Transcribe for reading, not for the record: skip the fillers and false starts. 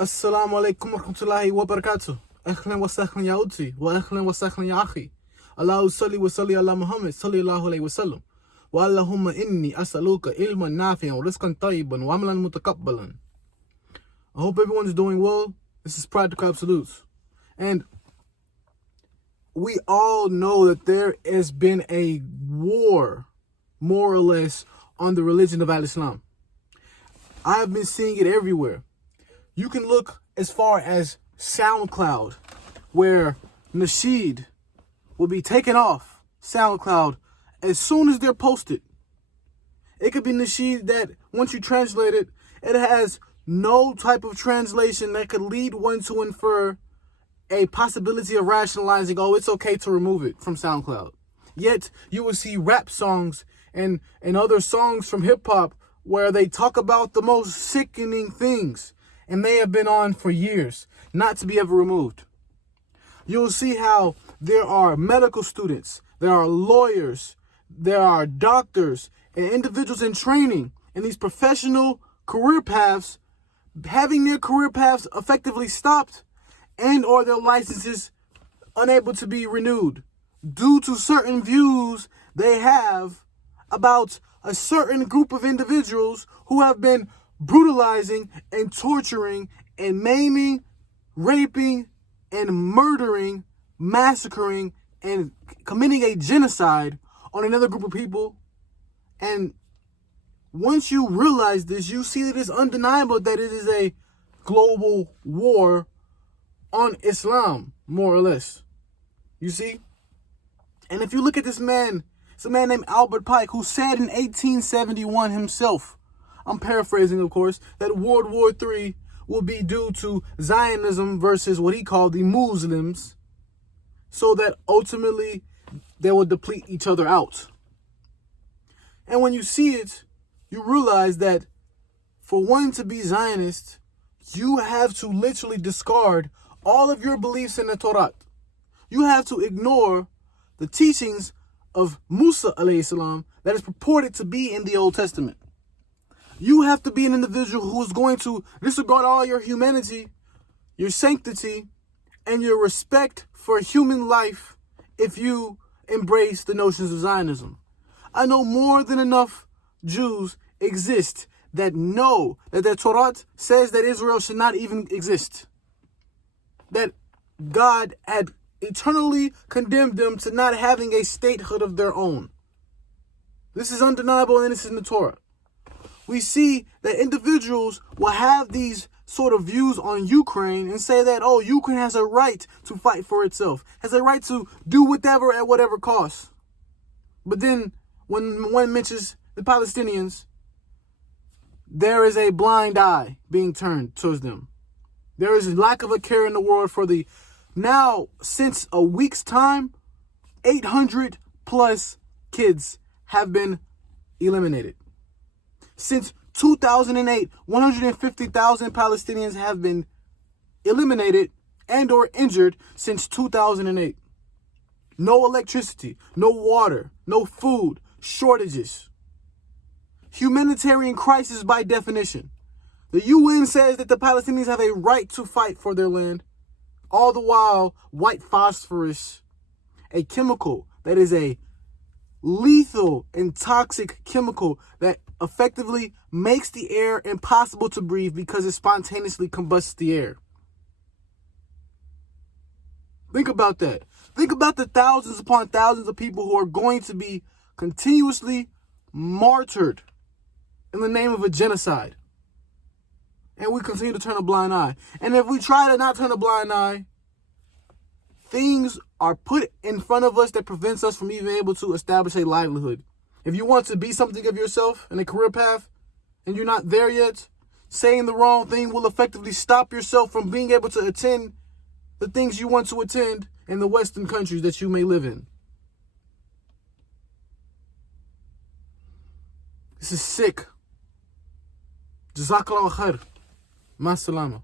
Assalamu alaikum wa rahmatullahi wa barakatuh. Ahlan wa sahlan ya uti, wa ahlan wa sahlan ya akhi. Allahu salli wa salli ala Muhammad sallallahu alayhi wa sallam. Wa Allahumma inni as'aluka ilman nafi'an, rizqan tayyiban, wa amalan mutakabbalan. I hope everyone's doing well. This is Practical Absolutes. And we all know that there has been a war, more or less, on the religion of Al-Islam. I have been seeing it everywhere. You can look as far as SoundCloud, where Nasheed will be taken off SoundCloud as soon as they're posted. It could be Nasheed that, once you translate it, it has no type of translation that could lead one to infer a possibility of rationalizing, oh, it's okay to remove it from SoundCloud. Yet, you will see rap songs and other songs from hip-hop where they talk about the most sickening things, and they have been on for years, not to be ever removed. You'll see how there are medical students, there are lawyers, there are doctors, and individuals in training in these professional career paths having their career paths effectively stopped and or their licenses unable to be renewed due to certain views they have about a certain group of individuals who have been brutalizing and torturing and maiming, raping and murdering, massacring and committing a genocide on another group of people. And once you realize this, you see that it's undeniable that it is a global war on Islam, more or less. You see? And if you look at this man, it's a man named Albert Pike, who said in 1871 himself, I'm paraphrasing, of course, that World War III will be due to Zionism versus what he called the Muslims, so that ultimately they will deplete each other out. And when you see it, you realize that for one to be Zionist, you have to literally discard all of your beliefs in the Torah. You have to ignore the teachings of Musa alayhi salam that is purported to be in the Old Testament. You have to be an individual who is going to disregard all your humanity, your sanctity, and your respect for human life if you embrace the notions of Zionism. I know more than enough Jews exist that know that the Torah says that Israel should not even exist. That God had eternally condemned them to not having a statehood of their own. This is undeniable, and this is in the Torah. We see that individuals will have these sort of views on Ukraine and say that, oh, Ukraine has a right to fight for itself, has a right to do whatever at whatever cost. But then when one mentions the Palestinians, there is a blind eye being turned towards them. There is a lack of a care in the world for the, now, since a week's time, 800 plus kids have been eliminated. Since 2008, 150,000 Palestinians have been eliminated and or injured since 2008. No electricity, no water, no food, shortages. Humanitarian crisis by definition. The UN says that the Palestinians have a right to fight for their land. All the while, white phosphorus, a chemical that is a lethal and toxic chemical that effectively makes the air impossible to breathe because it spontaneously combusts the air. Think about that. Think about the thousands upon thousands of people who are going to be continuously martyred in the name of a genocide. And we continue to turn a blind eye. And if we try to not turn a blind eye, things are put in front of us that prevents us from even able to establish a livelihood. If you want to be something of yourself in a career path and you're not there yet, saying the wrong thing will effectively stop yourself from being able to attend the things you want to attend in the Western countries that you may live in. This is sick. Jazakallahu khair. Ma salama.